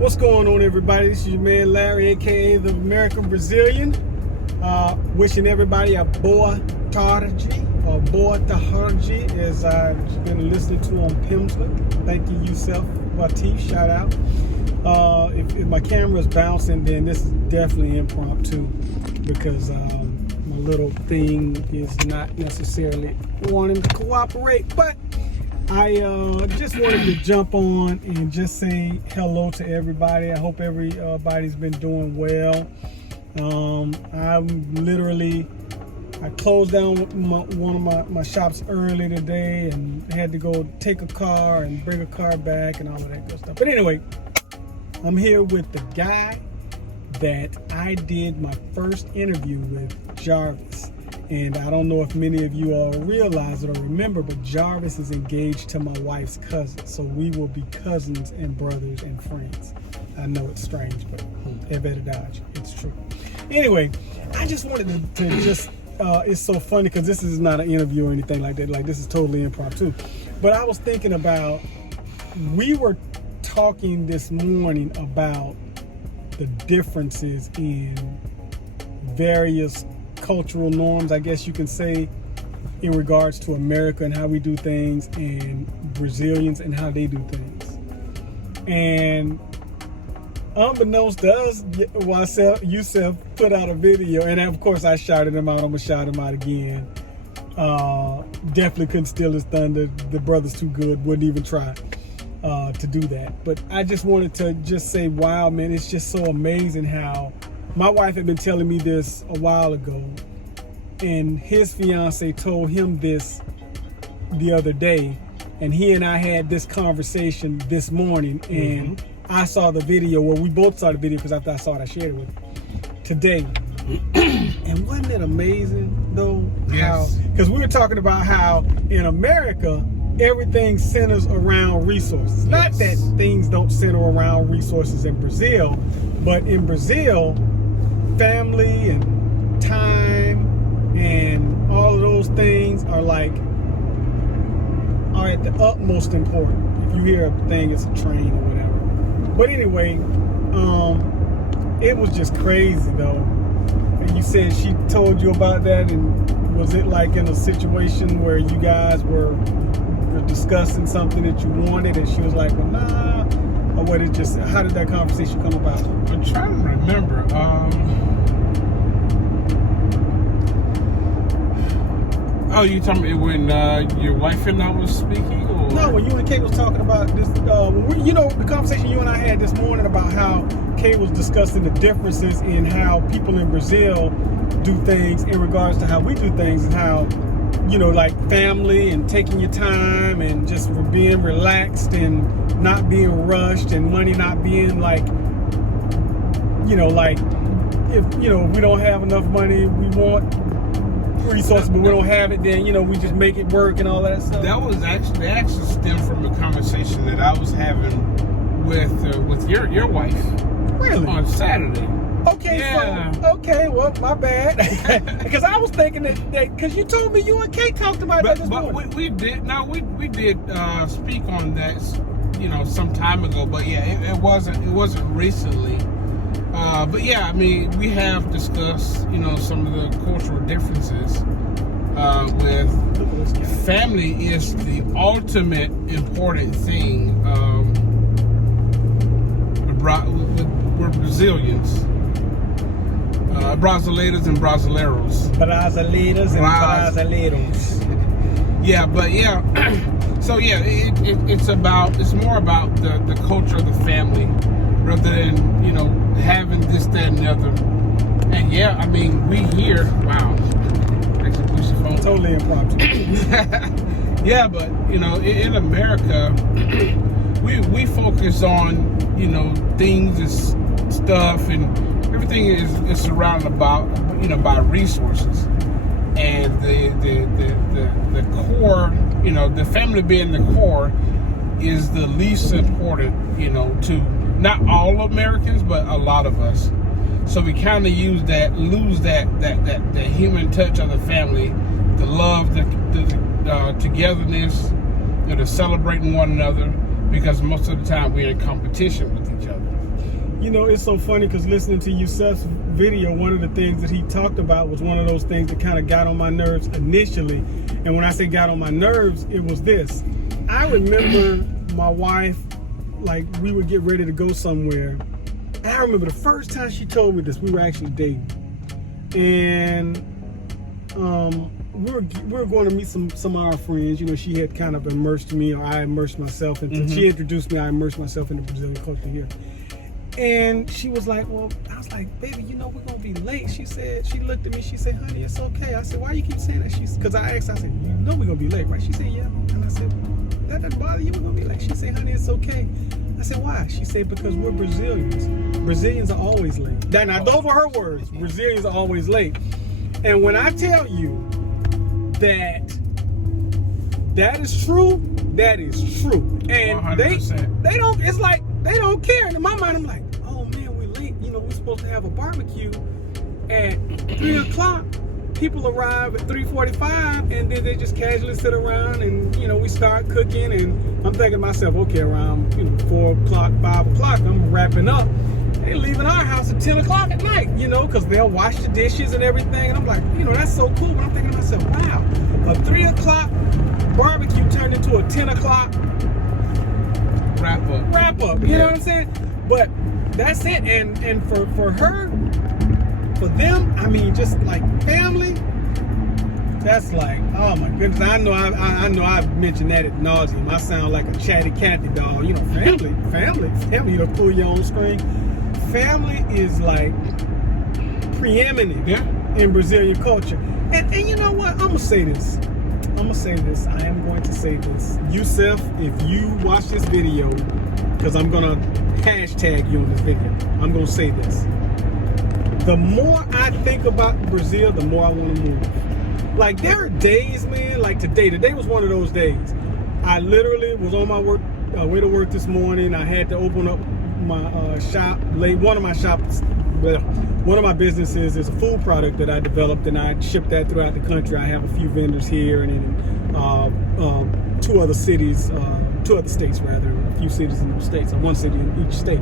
What's going on, everybody? This is your man Larry, aka the American Brazilian. Wishing everybody a boa tarde, or boa tarde, as I've been listening to on Pimsleur. Thank you, Yusef Latif. Shout out. If my camera's bouncing, then this is definitely impromptu because my little thing is not necessarily wanting to cooperate, but I just wanted to jump on and just say hello to everybody. I hope everybody's been doing well. I closed down one of my shops early today and had to go take a car and bring a car back and all of that good stuff. But anyway, I'm here with the guy that I did my first interview with, Jarvis. And I don't know if many of you all realize it or remember, but Jarvis is engaged to my wife's cousin. So we will be cousins and brothers and friends. I know it's strange, but better dodge. It's true. Anyway, I just wanted to just, it's so funny because this is not an interview or anything like that. Like, this is totally impromptu. But I was thinking about, we were talking this morning about the differences in various cultural norms, I guess you can say, in regards to America and how we do things, and Brazilians and how they do things. And unbeknownst to us, Yusef put out a video, and of course I shouted him out. I'm gonna shout him out again. Definitely couldn't steal his thunder. The brother's too good, wouldn't even try to do that. But I just wanted to just say, wow, man, it's just so amazing how my wife had been telling me this a while ago, and his fiance told him this the other day, and he and I had this conversation this morning, and I saw the video, well, we both saw the video because after I saw it, I shared it with him today. And wasn't it amazing, though? Yes. Because we were talking about how in America, everything centers around resources. Not that things don't center around resources in Brazil, but in Brazil, family and time and all of those things are at the utmost important. If you hear a thing, it's a train or whatever. But anyway, it was just crazy though. And you said she told you about that, and was it like in a situation where you guys were discussing something that you wanted and she was like, well, nah, or what? It just, how did that conversation come about? I'm trying to remember. Oh, you talking about when your wife and I was speaking? Or? No, when you and Kay was talking about this, the conversation you and I had this morning about how Kay was discussing the differences in how people in Brazil do things in regards to how we do things, and how, like family and taking your time and just being relaxed and not being rushed, and money not being like if we don't have enough money, we want resources, but we don't have it, then we just make it work and all that stuff. That was actually stemmed from a conversation that I was having with your wife. Really? On Saturday. Okay, yeah. Well, my bad. Because I was thinking that because you told me you and Kate talked about that this morning. But we did speak on that, some time ago. But yeah, it wasn't recently. But yeah, I mean, we have discussed, some of the cultural differences. With family is the ultimate important thing. We're Brazilians. Brasileiras and Brasileiros. Brasileiras and Brasileiros. Yeah, but yeah. So yeah, it's more about the culture of the family rather than, having this, that, and the other. And yeah, I mean, we here, wow. Actually, push the phone. Totally impromptu. Yeah, but, in America, we focus on, things and stuff, and everything is surrounded about, by resources. And the core, the family being the core is the least important, to not all Americans, but a lot of us. So we kind of lose that human touch of the family, the love, the togetherness, the celebrating one another, because most of the time we're in competition with each other. You know, it's so funny because listening to Yusef's video, one of the things that he talked about was one of those things that kind of got on my nerves initially. And when I say got on my nerves, it was this. I remember my wife, like, we would get ready to go somewhere. I remember the first time she told me this, we were actually dating. And we were going to meet some of our friends. You know, she had kind of immersed me, or I immersed myself into, she introduced me, I immersed myself into Brazilian culture here. And she was like, well, I was like, baby, you know, we're going to be late. She said, she looked at me, she said, honey, it's okay. I said, why you keep saying that? Because I asked, I said, you know we're going to be late, right? She said, yeah. And I said, that doesn't bother you, we're going to be late. She said, honey, it's okay. I said, why? She said, because we're Brazilians. Brazilians are always late. Now, those were her words. Brazilians are always late. And when I tell you that that is true, that is true. And 100%. they don't, it's like, they don't care. And in my mind, I'm like, oh man, we're late. You know, we're supposed to have a barbecue at 3 o'clock. People arrive at 3:45, and then they just casually sit around, and you know, we start cooking. And I'm thinking to myself, okay, around 4 o'clock, 5 o'clock, I'm wrapping up. They're leaving our house at 10 o'clock at night, you know, because they'll wash the dishes and everything. And I'm like, you know, that's so cool. But I'm thinking to myself, wow, a 3 o'clock barbecue turned into a 10 o'clock Wrap up. You know what I'm saying? But that's it. And for her, for them, I mean, just like family, that's like, oh my goodness. I know I've mentioned that ad nauseum. I sound like a chatty Cathy doll. You know, family, you know, pull your own string. Family is like preeminent in Brazilian culture. And you know what? I'm gonna say this. I am going to say this. Yusef, if you watch this video, because I'm gonna hashtag you on this video, I'm gonna say this. The more I think about Brazil, the more I want to move. Like, there are days, man, like today was one of those days. I literally was on my way to work this morning. I had to open up my shop late. One of my businesses is a food product that I developed, and I ship that throughout the country. I have a few vendors here and in two other states rather, a few cities in those states, or one city in each state,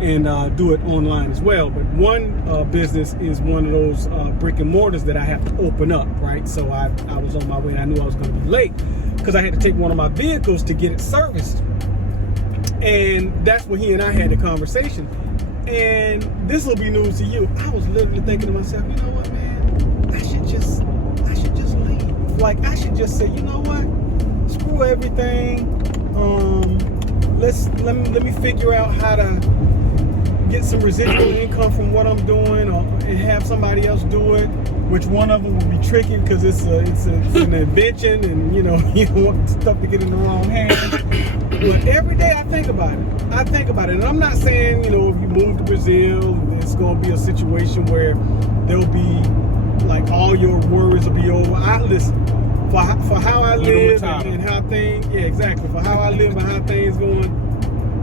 and do it online as well. But one business is one of those brick and mortars that I have to open up, right? So I was on my way, and I knew I was going to be late because I had to take one of my vehicles to get it serviced. And that's when he and I had the conversation. And this will be news to you. I was literally thinking to myself, you know what, man? I should just leave. Like, I should just say, you know what? Screw everything. Let me figure out how to get some residual income from what I'm doing, and have somebody else do it. Which one of them will be tricky because it's an invention, and you don't want stuff to get in the wrong hands. But every day I think about it. And I'm not saying, if you move to Brazil, it's going to be a situation where there'll be, like, all your worries will be over. I listen, for how I live and how things, yeah, exactly. For how I live and how things going,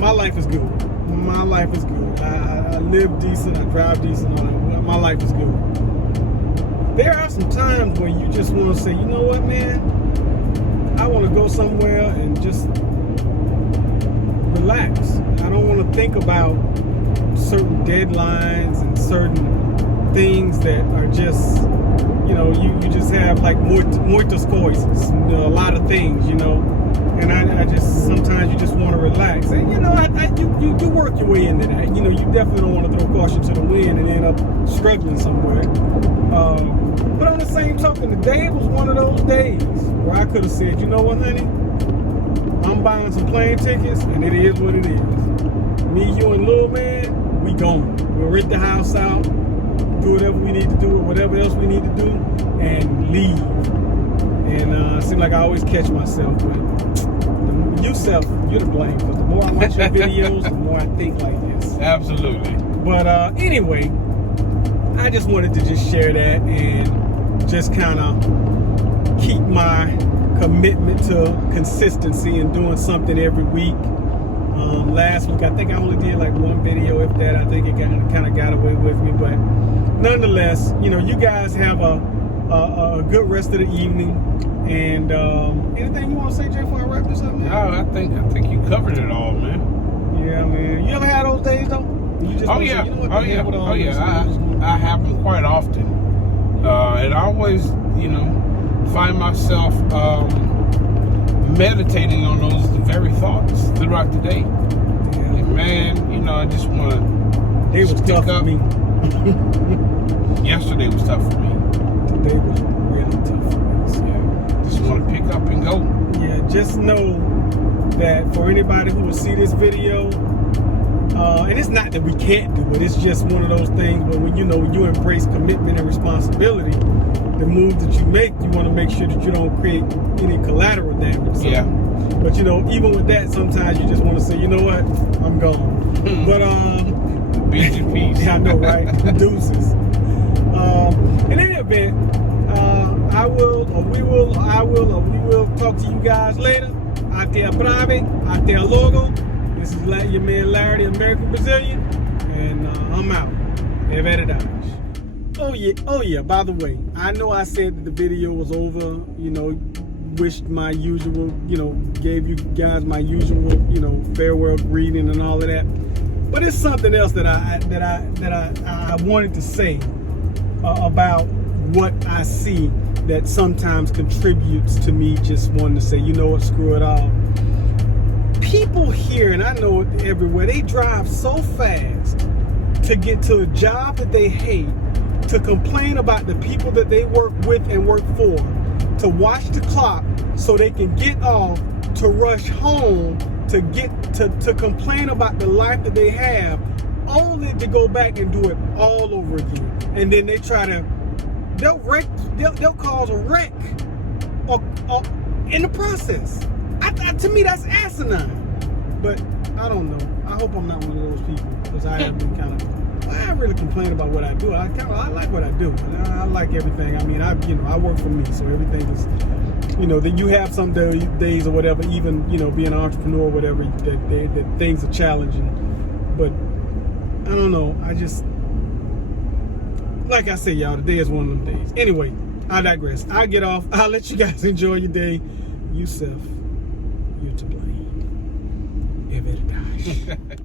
my life is good. My life is good. I live decent, I drive decent, my life is good. There are some times where you just want to say, you know what, man? I want to go somewhere and just relax. I don't want to think about certain deadlines and certain things that are just, you just have like muitas coisas, a lot of things, and I just, sometimes you just want to relax. And, you work your way into that. You definitely don't want to throw caution to the wind and end up struggling somewhere. But on the same token, today was one of those days where I could have said, you know what, honey? I'm buying some plane tickets, and it is what it is. Me, you, and Lil Man, we going. We'll rent the house out, do whatever we need to do, or whatever else we need to do, and leave. And it seems like I always catch myself, but yourself, you're to blame, because the more I watch your videos, the more I think like this. Absolutely. But anyway, I just wanted to just share that and just kind of keep my commitment to consistency and doing something every week. Last week, I think I only did like one video, if that. I think it kind of got away with me, but nonetheless, you guys have a good rest of the evening. And anything you want to say, Jay, before I wrap this up, man? No, I think you covered it all, man. Yeah, man. You ever had those days though? You just Oh wanna yeah, say, you know what, oh the yeah, hell with all oh this, yeah. I'm just gonna- I have them quite often, and I always, find myself meditating on those very thoughts throughout the day. Yeah. And man, I just want to. They was tough for me. Yesterday was tough for me. Today was really tough for me. So, Yeah, just want to pick up and go. yeah, just know that for anybody who will see this video, and it's not that we can't do it, it's just one of those things where when you embrace commitment and responsibility, the moves that you make, you want to make sure that you don't create any collateral damage. So, Yeah. But even with that, sometimes you just want to say, you know what, I'm gone. But Busy peace. yeah, I know, right? Deuces. In any event, we will talk to you guys later. Até a breve, até a logo. This is your man Larry, the American Brazilian, and I'm out. É verdade. Oh yeah, by the way, I know I said that the video was over, wished my usual, gave you guys my usual, farewell greeting and all of that. But it's something else that I wanted to say about what I see that sometimes contributes to me just wanting to say, you know what, screw it all. People here, and I know it everywhere, they drive so fast to get to a job that they hate, to complain about the people that they work with and work for, to watch the clock so they can get off, to rush home, to complain about the life that they have, only to go back and do it all over again. And then they'll cause a wreck in the process. To me, that's asinine. But I don't know. I hope I'm not one of those people, because I have been I really complain about what I do. I like what I do. I like everything. I mean, I work for me, so everything is, that you have some days or whatever, even, being an entrepreneur or whatever, that things are challenging. But I don't know. Like I say, y'all, today is one of them days. Anyway, I digress. I'll get off. I'll let you guys enjoy your day. You're to blame. É verdade.